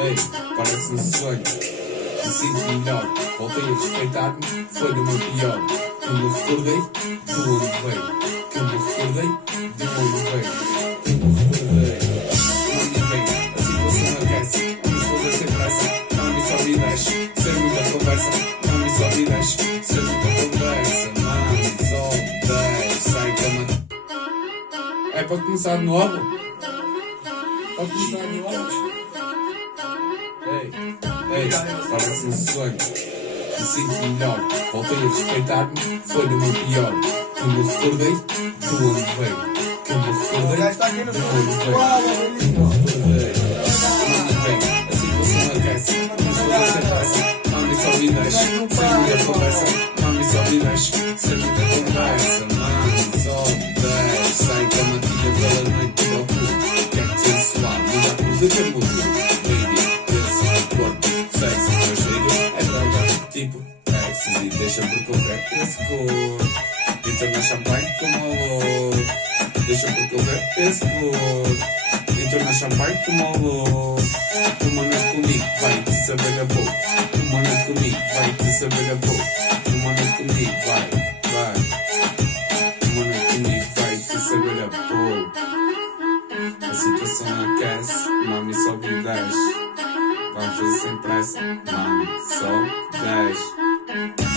Ei, parece um sonho. Me sinto melhor. Voltei a respeitar-me, foi no meu pior. Que me recordei de onde veio. Que me recordei de onde veio. Que me recordei de onde veio. A situação aquece, vamos fazer sem pressa. Não me sobe e desce, sem muita conversa. Não me sobe e desce, sem muita conversa. Não me sobe e desce, sai cama. É para começar de novo? Para começar de novo? Ei, parece um sonho. Me sinto melhor. Voltei a respeitar-me, foi no meu pior. Que me recordei de onde veio. Que me recordei de onde veio. Que me recordei de onde veio. A situação aquece, vamos fazer sem pressa. Não me sobe e desce, sem muita conversa. Não me sobe e desce, sem muita conversa. Não me sobe e desce, sai com a matilha pela noite para o cu. Quer ser suave, mas já pus a ter morrido. Sexo, meu cheiro é droga, tipo ecstasy. Deixa percorrer esse corpo. Entra na champanhe como alô. Deixa percorrer esse corpo. Entra na champanhe como alô. Uma noite comigo, vai-te saber a pouco. Uma noite comigo, vai-te saber a pouco. Uma noite comigo, vai. Uma noite comigo, vai-te saber a pouco. A situação aquece, mami sobe e desce. Vamos fazer sem pressa, mano, só 10.